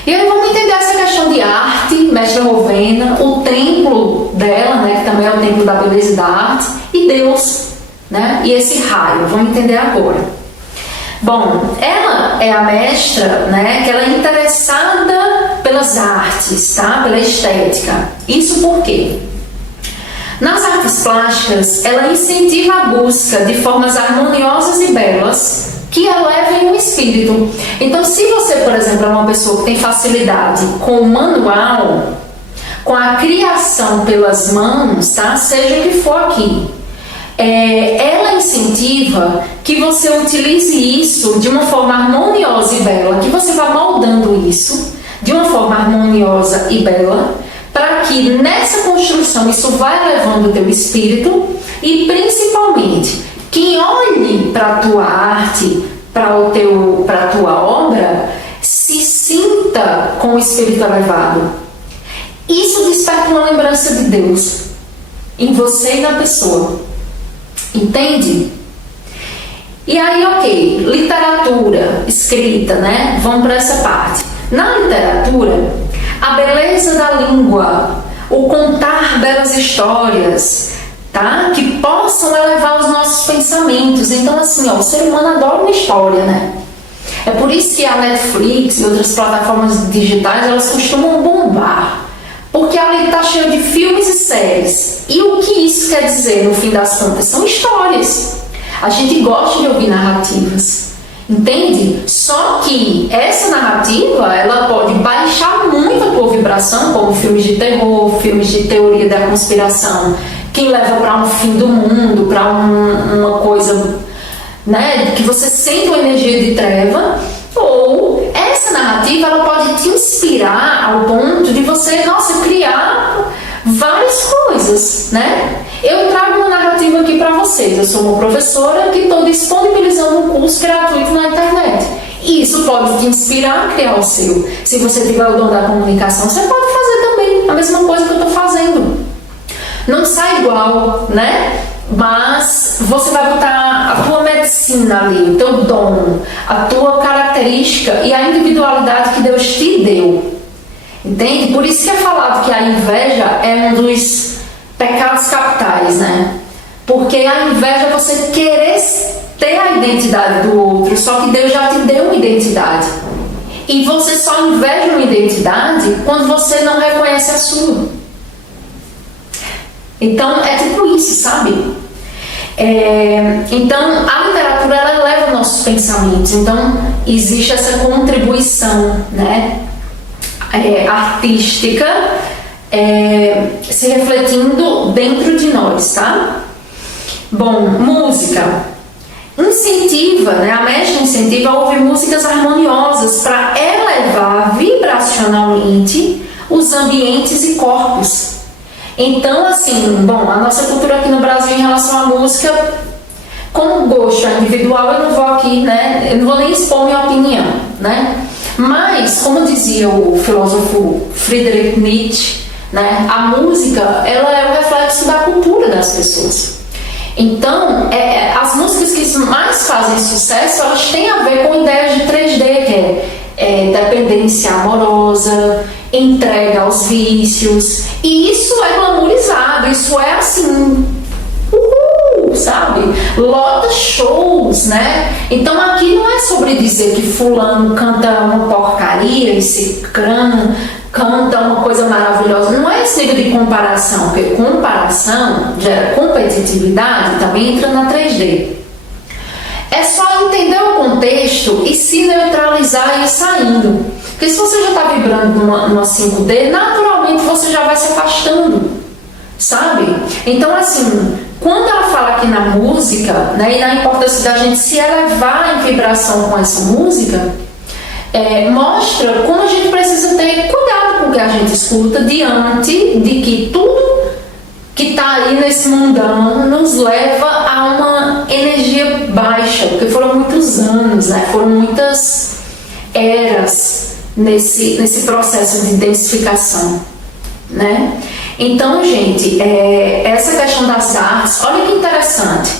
E aí vamos entender essa questão de arte, mestra Rovena, o templo dela, né, que também é o templo da beleza e da arte, e Deus, né? E esse raio, vamos entender agora. Bom, ela é a mestra, né, que ela é interessada pelas artes, tá? Pela estética. Isso por quê? Nas artes plásticas, ela incentiva a busca de formas harmoniosas e belas que elevem o espírito. Então, se você, por exemplo, é uma pessoa que tem facilidade com o manual, com a criação pelas mãos, tá? Seja o que for aqui, ela incentiva que você utilize isso de uma forma harmoniosa e bela, que você vá moldando isso de uma forma harmoniosa e bela, para que nessa construção isso vá elevando o teu espírito e principalmente quem olhe para a tua arte, para a tua obra, se sinta com o espírito elevado. Isso desperta uma lembrança de Deus em você e na pessoa. Entende? E aí, ok, literatura, escrita, né? Vamos para essa parte. Na literatura, a beleza da língua, o contar belas histórias, tá? Que possam elevar os nossos pensamentos. Então, assim, ó, o ser humano adora uma história, né? É por isso que a Netflix e outras plataformas digitais, elas costumam bombar. Porque ali está cheio de filmes e séries. E o que isso quer dizer, no fim das contas? São histórias. A gente gosta de ouvir narrativas, entende? Só que essa narrativa, ela pode baixar muito a tua vibração, como filmes de terror, filmes de teoria da conspiração, que leva para um fim do mundo, para uma coisa, né, que você sente uma energia de treva. Ou essa narrativa, ela pode te inspirar ao ponto de você, nossa, criar várias coisas, né? Eu trago uma narrativa aqui para vocês. Eu sou uma professora que estou disponibilizando um curso gratuito na internet. E isso pode te inspirar a criar o seu. Se você tiver o dom da comunicação, você pode fazer também a mesma coisa que eu estou fazendo. Não sai igual, né? Mas você vai botar a tua medicina ali, o teu dom, a tua característica e a individualidade que Deus te deu. Entende? Por isso que é falado que a inveja é um dos pecados capitais, né? Porque a inveja é você querer ter a identidade do outro, só que Deus já te deu uma identidade. E você só inveja uma identidade quando você não reconhece a sua. Então, é tipo isso, sabe? Então, a literatura, ela eleva nossos pensamentos. Então, existe essa contribuição, né? Artística, se refletindo dentro de nós, tá? Bom, música. Incentiva, né? A mestra incentiva a ouvir músicas harmoniosas para elevar vibracionalmente os ambientes e corpos. Então, assim, bom, a nossa cultura aqui no Brasil em relação à música, como gosto é individual, eu não vou aqui, né? Eu não vou nem expor minha opinião, né? Mas, como dizia o filósofo Friedrich Nietzsche, né? A música, ela é o reflexo da cultura das pessoas. Então, as músicas que mais fazem sucesso, elas têm a ver com ideias de 3D, que é dependência amorosa, entrega aos vícios, e isso é glamourizado, isso é assim, sabe? Lota shows, né? Então aqui não é sobre dizer que fulano canta uma porcaria e ciclano canta uma coisa maravilhosa. Não é esse nível de comparação, porque comparação gera competitividade, também entra na 3D. É só entender o contexto e se neutralizar e ir saindo. Porque se você já está vibrando numa 5D, naturalmente você já vai se afastando, sabe? Então, assim, quando ela fala aqui na música, né, e na importância da gente se elevar em vibração com essa música, mostra como a gente precisa ter cuidado com o que a gente escuta diante de que tudo que está aí nesse mundão nos leva a uma energia baixa, porque foram muitos anos, né? Foram muitas eras nesse processo de densificação, né? Então, gente, essa questão das artes, olha que interessante.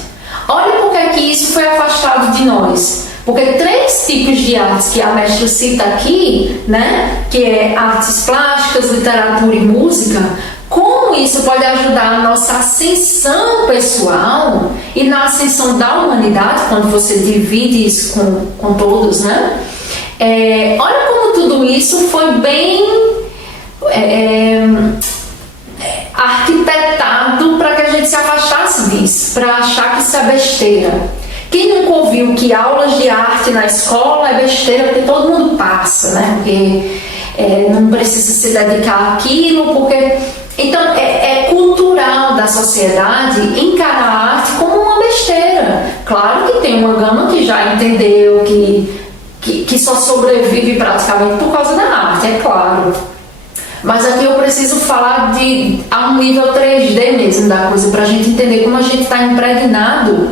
Olha porque que isso foi afastado de nós. Porque 3 tipos de artes que a mestra cita aqui, né? Que é artes plásticas, literatura e música. Como isso pode ajudar a nossa ascensão pessoal e na ascensão da humanidade, quando você divide isso com todos, né? Olha como tudo isso foi bem arquitetado para que a gente se afastasse disso, para achar que isso é besteira. Quem nunca ouviu que aulas de arte na escola é besteira, porque todo mundo passa, né? Porque não precisa se dedicar àquilo, porque... Então, é cultural da sociedade encarar a arte como uma besteira. Claro que tem uma gama que já entendeu que só sobrevive praticamente por causa da arte, é claro. Mas aqui eu preciso falar a um nível 3D mesmo da coisa, para a gente entender como a gente está impregnado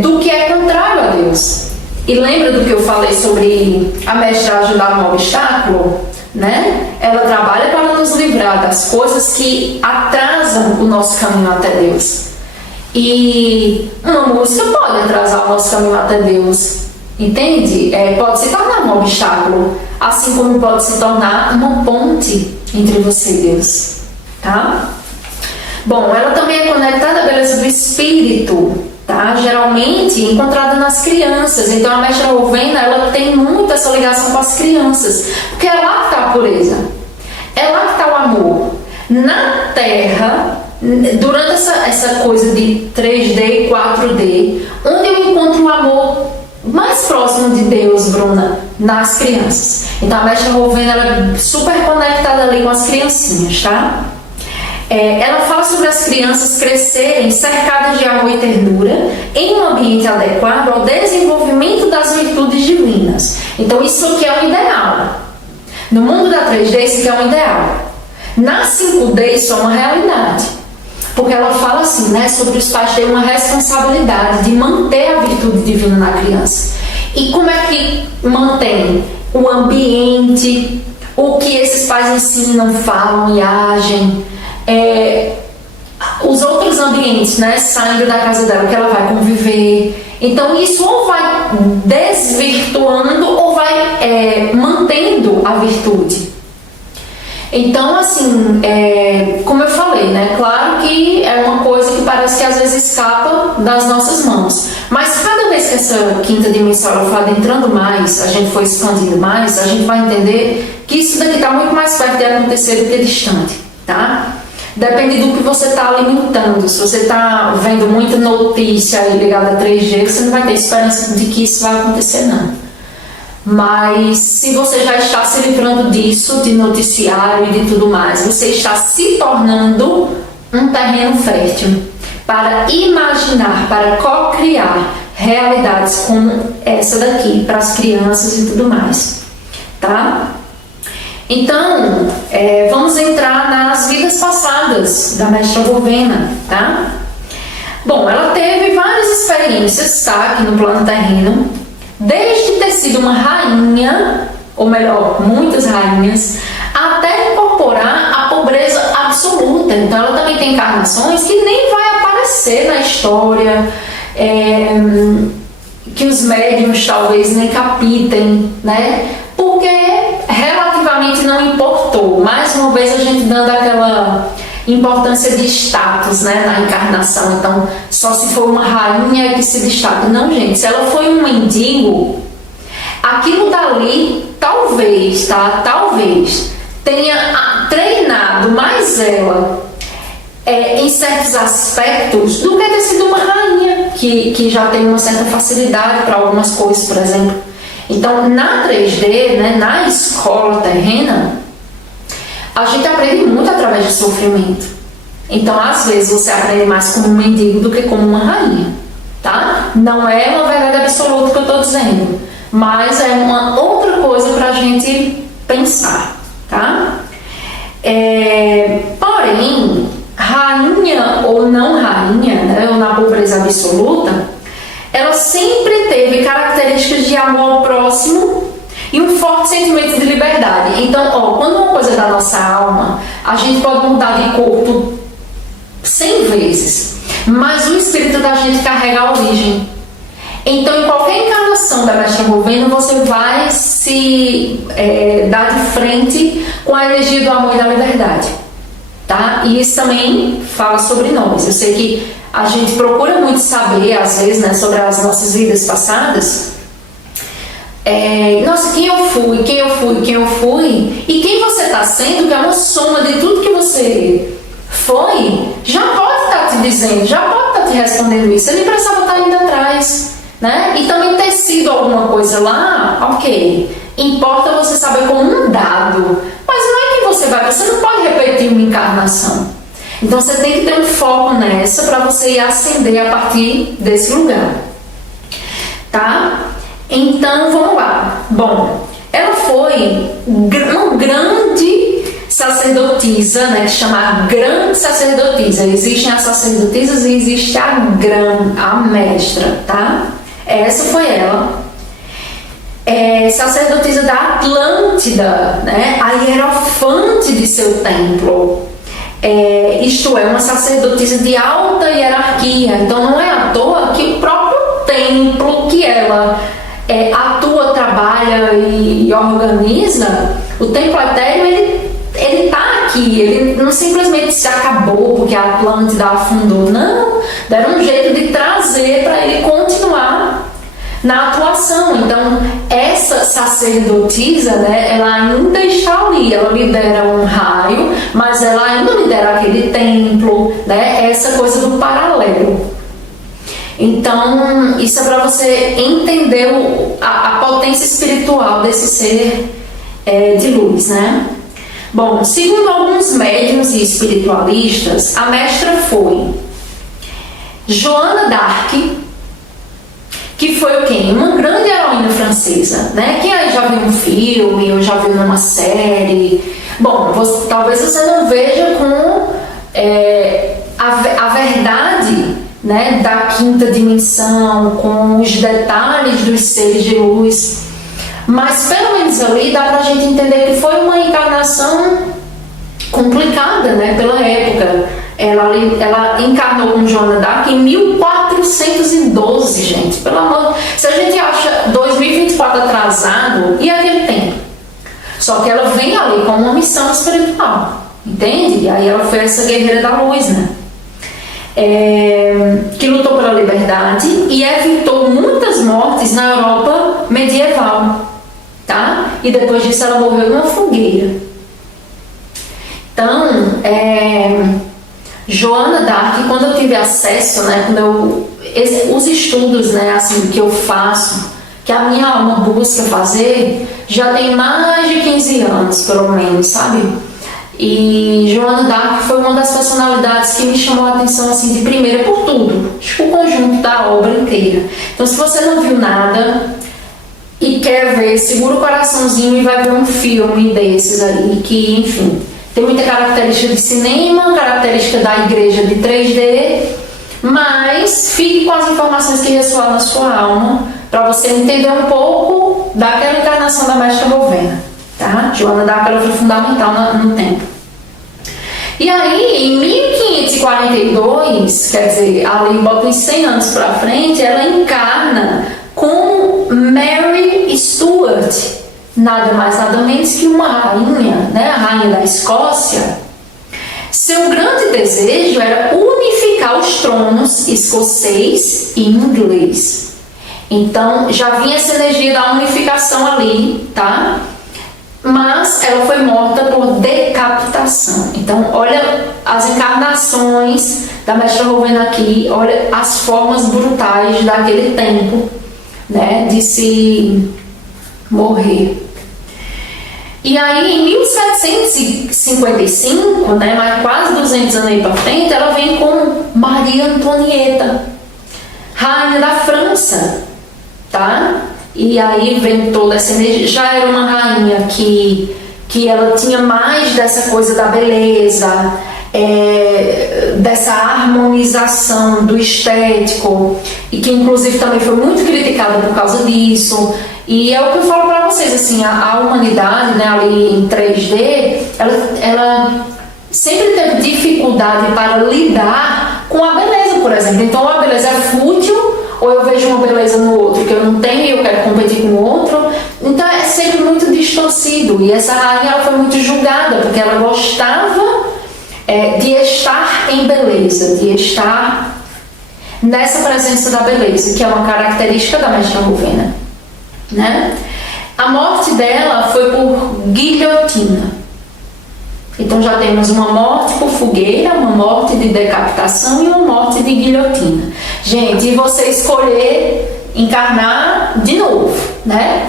do que é contrário a Deus. E lembra do que eu falei sobre a mestra ajudar no obstáculo? Né? Ela trabalha para nos livrar das coisas que atrasam o nosso caminho até Deus. E uma música pode atrasar o nosso caminho até Deus, entende? Pode se tornar um obstáculo, assim como pode se tornar uma ponte entre você e Deus, tá? Bom, ela também é conectada à beleza do espírito, tá? Geralmente encontrada nas crianças. Então a mestra Rowena, ela tem muito essa ligação com as crianças, porque é lá que está a pureza, é lá que está o amor. Na Terra, durante essa coisa de 3D e 4D, Bruna, nas crianças. Então a mestra Rovena, ela é super conectada ali com as criancinhas, tá? Ela fala sobre as crianças crescerem cercadas de amor e ternura em um ambiente adequado ao desenvolvimento das virtudes divinas. Então isso aqui é um ideal. No mundo da 3D, isso aqui é um ideal. Na 5D, isso é uma realidade. Porque ela fala assim, né, sobre os pais terem uma responsabilidade de manter a virtude divina na criança. E como é que mantém? O ambiente, o que esses pais ensinam, falam e agem. Os outros ambientes, né, saindo da casa dela, que ela vai conviver. Então isso ou vai desvirtuando ou vai mantendo a virtude. Então, assim, como eu falei, né, claro que é uma coisa que parece que às vezes escapa das nossas mãos. Mas cada vez que essa quinta dimensão ela for adentrando mais, a gente for expandindo mais, a gente vai entender que isso daqui está muito mais perto de acontecer do que distante, tá? Depende do que você está alimentando. Se você está vendo muita notícia aí ligada a 3G, você não vai ter esperança de que isso vai acontecer, não. Mas se você já está se livrando disso, de noticiário e de tudo mais, você está se tornando um terreno fértil para imaginar, para co-criar realidades como essa daqui para as crianças e tudo mais, tá? Então, vamos entrar nas vidas passadas da mestra Rovena, tá? Bom, ela teve várias experiências, tá, aqui no plano terreno, desde ter sido uma rainha, ou melhor, muitas rainhas, até incorporar a pobreza absoluta. Então, ela também tem encarnações que nem vai aparecer na história, que os médiuns talvez nem capitem, né? Porque relativamente não importou. Mais uma vez a gente dando aquela importância de status, né, na encarnação. Então, só se for uma rainha que se destaca. Não, gente, se ela foi um mendigo, aquilo dali talvez, tá? Talvez tenha treinado mais ela em certos aspectos do que ter sido uma rainha que já tem uma certa facilidade para algumas coisas, por exemplo. Então, na 3D, né, na escola terrena, a gente aprende muito através de sofrimento. Então, às vezes, você aprende mais como um mendigo do que como uma rainha, tá? Não é uma verdade absoluta que eu estou dizendo, mas é uma outra coisa para a gente pensar, tá? Porém, rainha ou não rainha, né, ou na pobreza absoluta, ela sempre teve características de amor ao próximo e um forte sentimento de liberdade. Então, quando uma coisa é da nossa alma, a gente pode mudar de corpo 100 vezes, mas o espírito da gente carrega a origem. Então, em qualquer encarnação da mestra Rovena, você vai se dar de frente com a energia do amor e da liberdade, tá? E isso também fala sobre nós. Eu sei que a gente procura muito saber, às vezes, né, sobre as nossas vidas passadas. Nossa, quem eu fui, e quem você está sendo, que é uma soma de tudo que você foi, já pode estar te dizendo, já pode estar te respondendo isso. Você nem precisava estar indo atrás, né? E também ter sido alguma coisa lá, ok. Importa você saber como um dado, mas não é que você não pode repetir uma encarnação. Então você tem que ter um foco nessa para você ir ascender a partir desse lugar, tá? Então vamos lá. Bom, ela foi uma grande sacerdotisa, né? Que chama grande sacerdotisa. Existem as sacerdotisas e existe a mestra, tá? Essa foi ela. Sacerdotisa da Atlântida, né? A hierofante de seu templo. Isto é, uma sacerdotisa de alta hierarquia. Então não é à toa que o próprio templo que ela atua, trabalha e organiza, o templo etéreo, ele tá aqui, ele não simplesmente se acabou porque a Atlântida afundou, não, deram um jeito de trazer para ele continuar na atuação. Então essa sacerdotisa, né, ela ainda está ali, ela lidera um raio, mas ela ainda lidera aquele templo, né, essa coisa do paralelo. Então, isso é para você entender a potência espiritual desse ser de luz, né? Bom, segundo alguns médiuns e espiritualistas, a mestra foi Joana d'Arc, que foi o quê? Uma grande heroína francesa, né? Quem aí já viu um filme ou já viu numa série? Bom, talvez você não veja com a verdade, né, da quinta dimensão, com os detalhes dos seres de luz, mas pelo menos ali dá pra gente entender que foi uma encarnação complicada, né, pela época. Ela encarnou com Joana d'Arc em 1412, gente. Pelo amor, se a gente acha 2024 atrasado, e aquele tempo? Só que ela vem ali com uma missão espiritual, entende? E aí ela foi essa guerreira da luz, né? Que lutou pela liberdade e evitou muitas mortes na Europa medieval, tá? E depois disso ela morreu numa fogueira. Então, Joana d'Arc, quando eu tive acesso, né, os estudos, né, assim, que eu faço, que a minha alma busca fazer, já tem mais de 15 anos, pelo menos, sabe? E Joana d'Arc foi uma das personalidades que me chamou a atenção, assim, de primeira por tudo, tipo o conjunto da obra inteira. Então, se você não viu nada e quer ver, segura o coraçãozinho e vai ver um filme desses aí, que, enfim, tem muita característica de cinema, característica da igreja de 3D, mas fique com as informações que ressoam na sua alma, para você entender um pouco daquela encarnação da Mestra Rowena, tá? Joana d'Arc ela foi fundamental no tempo. E aí, em 1542, quer dizer, ali bota uns 100 anos para frente, ela encarna com Mary Stuart, nada mais nada menos que uma rainha, né, a rainha da Escócia. Seu grande desejo era unificar os tronos escocês e inglês. Então já vinha essa energia da unificação ali, tá? Mas ela foi morta por decapitação. Então olha as encarnações da Mestra Rowena aqui, olha as formas brutais daquele tempo, né, de se morrer. E aí em 1755, né, mais quase 200 anos aí para frente, ela vem com Maria Antonieta, rainha da França, tá? E aí vem toda essa energia. Já era uma rainha que ela tinha mais dessa coisa da beleza, dessa harmonização do estético, e que inclusive também foi muito criticada por causa disso. E é o que eu falo para vocês, assim, a humanidade, né, ali em 3D, ela sempre teve dificuldade para lidar com a beleza, por exemplo. Então a beleza é fútil, ou eu vejo uma beleza no outro que eu não tenho e eu quero competir com o outro. Então é sempre muito distorcido. E essa rainha ela foi muito julgada, porque ela gostava de estar em beleza, de estar nessa presença da beleza, que é uma característica da Mestra Rowena, né? A morte dela foi por guilhotina. Então já temos uma morte por fogueira, uma morte de decapitação e uma morte de guilhotina. Gente, e você escolher encarnar de novo, né?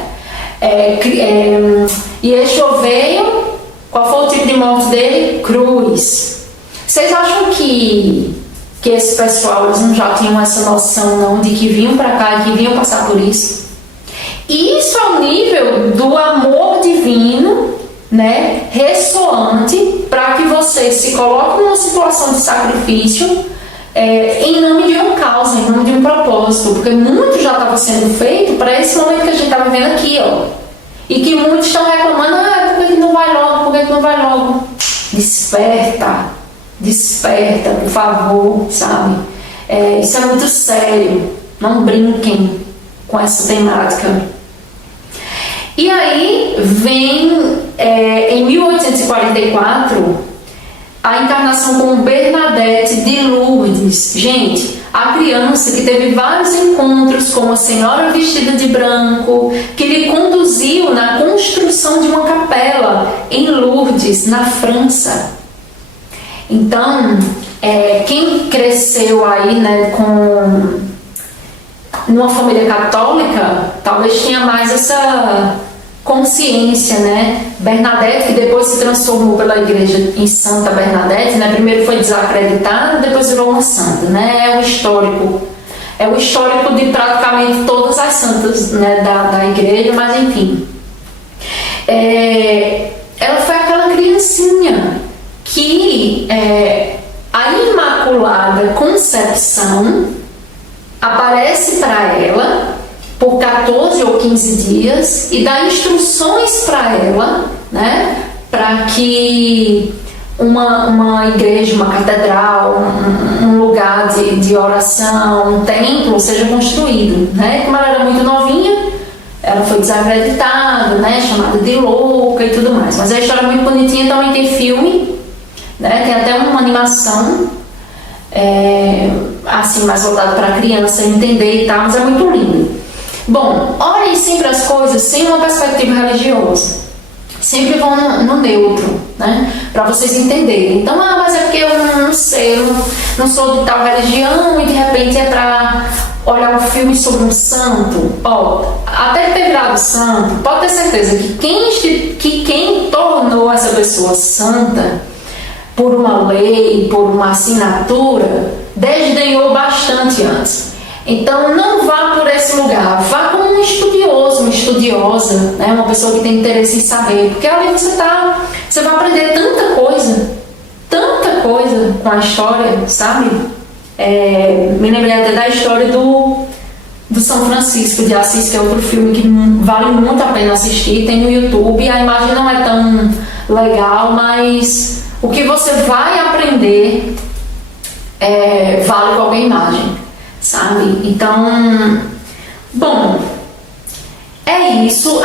E Yeshua veio, qual foi o tipo de morte dele? Cruz. Vocês acham que esse pessoal, eles não já tinham essa noção não, de que vinham para cá e que vinham passar por isso? Isso é o nível do amor divino, né, ressoante, para que você se coloque numa situação de sacrifício em nome de uma causa, em nome de um propósito, porque muito já estava sendo feito para esse momento que a gente está vivendo aqui, ó, e que muitos estão reclamando, por que não vai logo, por que não vai logo? Desperta, desperta, por favor, sabe? Isso é muito sério, não brinquem com essa temática. E aí vem, em 1844, a encarnação com Bernadette de Lourdes. Gente, a criança que teve vários encontros com a senhora vestida de branco, que lhe conduziu na construção de uma capela em Lourdes, na França. Então, quem cresceu aí, né, numa família católica, talvez tinha mais essa consciência, né? Bernadette, que depois se transformou pela igreja em Santa Bernadette, né? Primeiro foi desacreditada, depois virou uma santa, né? É o histórico de praticamente todas as santas, né, da igreja, mas enfim. Ela foi aquela criancinha que a Imaculada Concepção aparece para ela por 14 ou 15 dias e dá instruções para ela, né, para que uma igreja, uma catedral, um lugar de oração, um templo seja construído, né? Como ela era muito novinha, ela foi desacreditada, né, chamada de louca e tudo mais. Mas a história é muito bonitinha, também tem filme, né, tem até uma animação assim, mais voltada para a criança entender e tal, mas é muito lindo. Bom, olhem sempre as coisas sem uma perspectiva religiosa. Sempre vão no neutro, né? Para vocês entenderem. Então, mas é porque eu não sei, eu não sou de tal religião e de repente é para olhar um filme sobre um santo. Até ter virado santo, pode ter certeza que quem tornou essa pessoa santa por uma lei, por uma assinatura, desdenhou bastante antes. Então não vá por esse lugar, vá como um estudioso, uma estudiosa, né? Uma pessoa que tem interesse em saber, porque ali você vai aprender tanta coisa com a história, sabe? Me lembrei até da história do São Francisco de Assis, que é outro filme que vale muito a pena assistir, tem no YouTube, a imagem não é tão legal, mas o que você vai aprender vale qualquer imagem, sabe? Então, bom, é isso.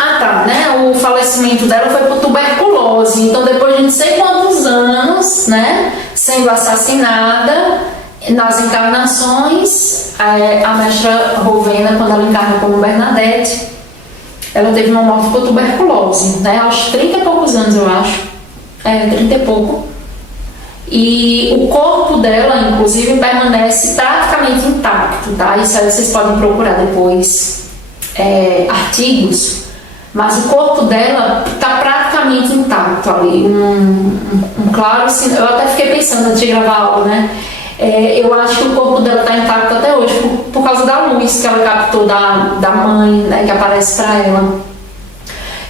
Né? O falecimento dela foi por tuberculose. Então, depois de não sei quantos anos, né, sendo assassinada, nas encarnações, a mestra Rowena, quando ela encarna como Bernadette, ela teve uma morte por tuberculose, né? Aos 30 e poucos anos, eu acho. 30 e pouco. E o corpo dela, inclusive, permanece praticamente intacto, tá? Isso aí vocês podem procurar depois artigos, mas o corpo dela está praticamente intacto ali. Claro, assim, eu até fiquei pensando antes de gravar a aula, né? Eu acho que o corpo dela está intacto até hoje por causa da luz que ela captou da mãe, né, que aparece para ela.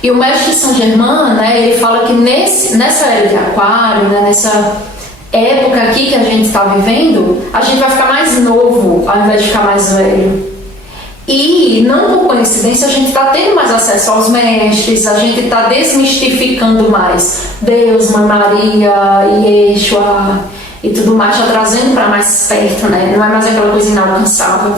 E o mestre Saint Germain, né, ele fala que nessa era de Aquário, né, nessa época aqui que a gente está vivendo, a gente vai ficar mais novo ao invés de ficar mais velho. E, não por coincidência, a gente está tendo mais acesso aos mestres, a gente está desmistificando mais Deus, Mãe Maria, Yeshua e tudo mais, já trazendo para mais perto, né? Não é mais aquela coisa inalcançável.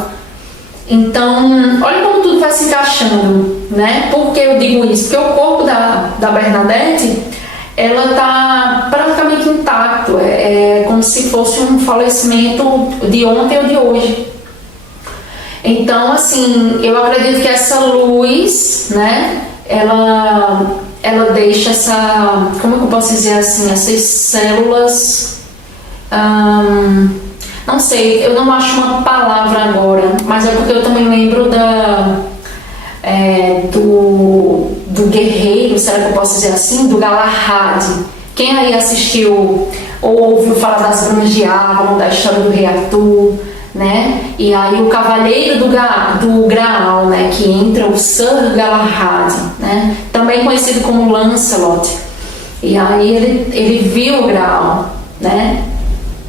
Então, olha como tudo vai se encaixando, né? Por que eu digo isso? Porque o corpo da Bernadette, ela está praticamente intacto, é como se fosse um falecimento de ontem ou de hoje. Então, assim, eu acredito que essa luz, né, ela deixa como é que eu posso dizer assim, essas células, não sei, eu não acho uma palavra agora, mas é porque eu também lembro do guerreiro, será que eu posso dizer assim, do Galahad. Quem aí assistiu ou ouviu falar das Brumas de Avalon, da história do rei Arthur, né? E aí o cavaleiro do Graal, né? Que entra o Sir Galahad, né? Também conhecido como Lancelot. E aí ele viu o Graal, né?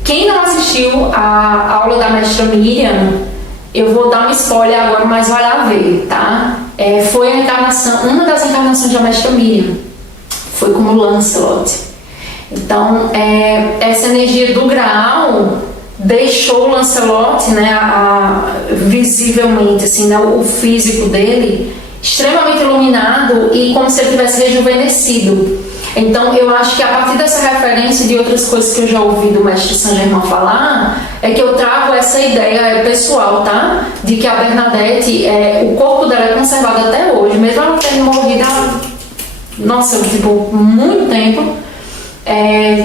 Quem não assistiu a aula da mestra Miriam, eu vou dar um spoiler agora, mas vai lá ver, tá? Foi uma das encarnações da mestra Miriam, foi como Lancelot. Então, essa energia do Graal deixou o Lancelot, né, visivelmente, assim, né, o físico dele extremamente iluminado e como se ele tivesse rejuvenescido. Então, eu acho que a partir dessa referência e de outras coisas que eu já ouvi do mestre Saint Germain falar, é que eu trago essa ideia pessoal, tá? De que a Bernadette, o corpo dela é conservado até hoje, mesmo ela tendo morrido há muito tempo,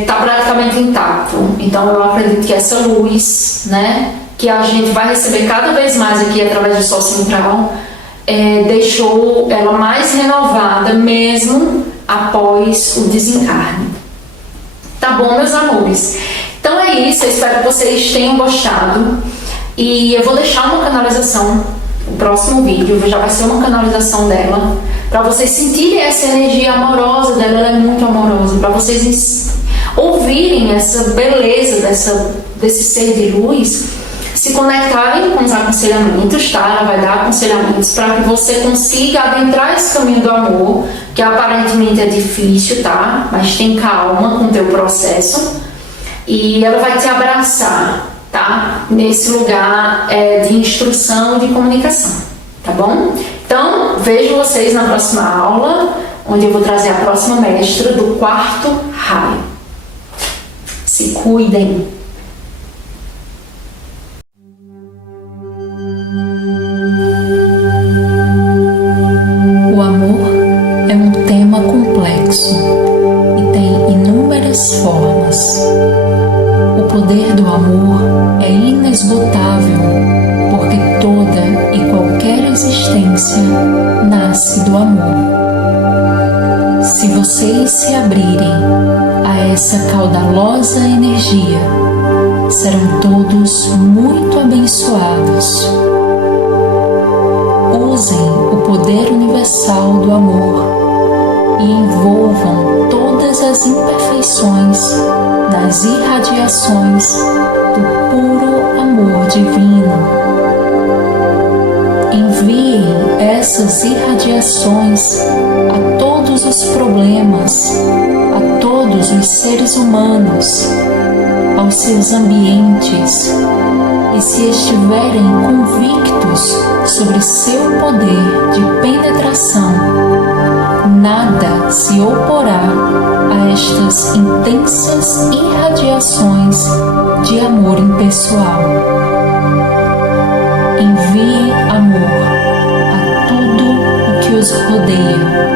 está praticamente intacto. Então eu acredito que essa luz, né, que a gente vai receber cada vez mais aqui através do Sol Central, deixou ela mais renovada mesmo após o desencarne. Tá bom, meus amores? Então é isso, eu espero que vocês tenham gostado e eu vou deixar uma canalização, o próximo vídeo já vai ser uma canalização dela, para vocês sentirem essa energia amorosa dela, ela é muito amorosa, para vocês ouvirem essa beleza desse ser de luz, se conectarem com os aconselhamentos, tá? Ela vai dar aconselhamentos para que você consiga adentrar esse caminho do amor, que aparentemente é difícil, tá? Mas tem calma com o teu processo e ela vai te abraçar, tá? Nesse lugar de instrução e de comunicação, tá bom? Então, vejo vocês na próxima aula, onde eu vou trazer a próxima mestra do 4º raio. Se cuidem! O amor é um tema complexo e tem inúmeras formas. O poder do amor é inesgotável, porque toda e qualquer existência nasce do amor. Se vocês se abrirem a essa caudalosa energia, serão todos muito abençoados. Usem o poder universal do amor e envolvam todas as imperfeições nas irradiações do puro amor divino. Enviem essas irradiações a todos os problemas, a todos os seres humanos, aos seus ambientes, e se estiverem convictos sobre seu poder de penetração, nada se oporá a estas intensas irradiações de amor impessoal. Enviem amor a tudo o que os rodeia.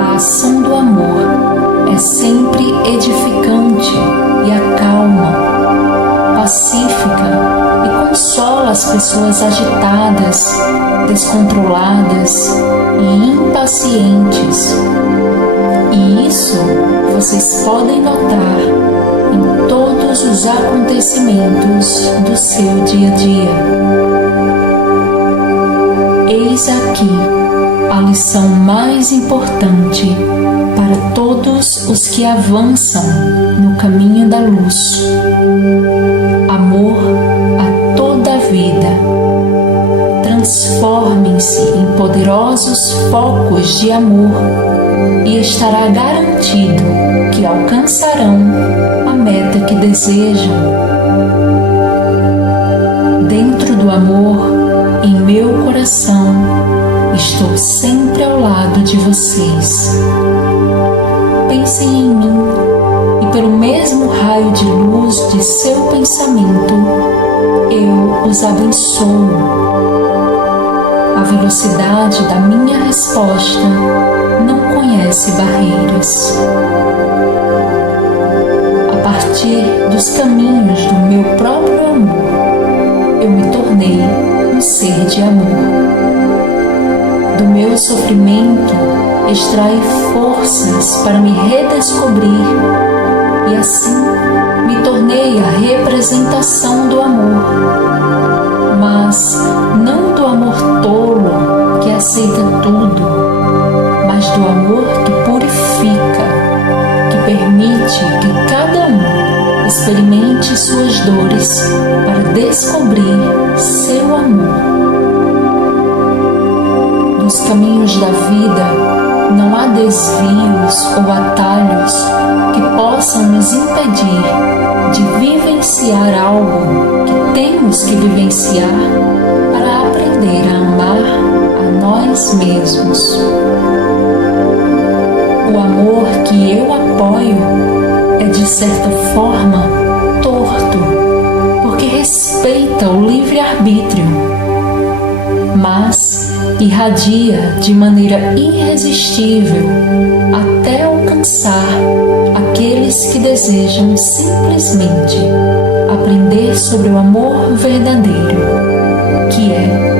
A ação do amor é sempre edificante e acalma, pacífica e consola as pessoas agitadas, descontroladas e impacientes. E isso vocês podem notar em todos os acontecimentos do seu dia a dia. Eis aqui a lição mais importante para todos os que avançam no caminho da luz. Amor a toda a vida. Transformem-se em poderosos focos de amor e estará garantido que alcançarão a meta que desejam. Dentro do amor, em meu coração, estou sempre ao lado de vocês. Pensem em mim e pelo mesmo raio de luz de seu pensamento, eu os abençoo. A velocidade da minha resposta não conhece barreiras. A partir dos caminhos do meu próprio amor, eu me tornei um ser de amor. Do meu sofrimento, extraí forças para me redescobrir e assim me tornei a representação do amor, mas não do amor tolo que aceita tudo, mas do amor que purifica, que permite que cada um experimente suas dores para descobrir seu amor. Nos caminhos da vida não há desvios ou atalhos que possam nos impedir de vivenciar algo que temos que vivenciar para aprender a amar a nós mesmos. O amor que eu apoio é de certa forma torto, porque respeita o livre-arbítrio, mas irradia de maneira irresistível até alcançar aqueles que desejam simplesmente aprender sobre o amor verdadeiro, que é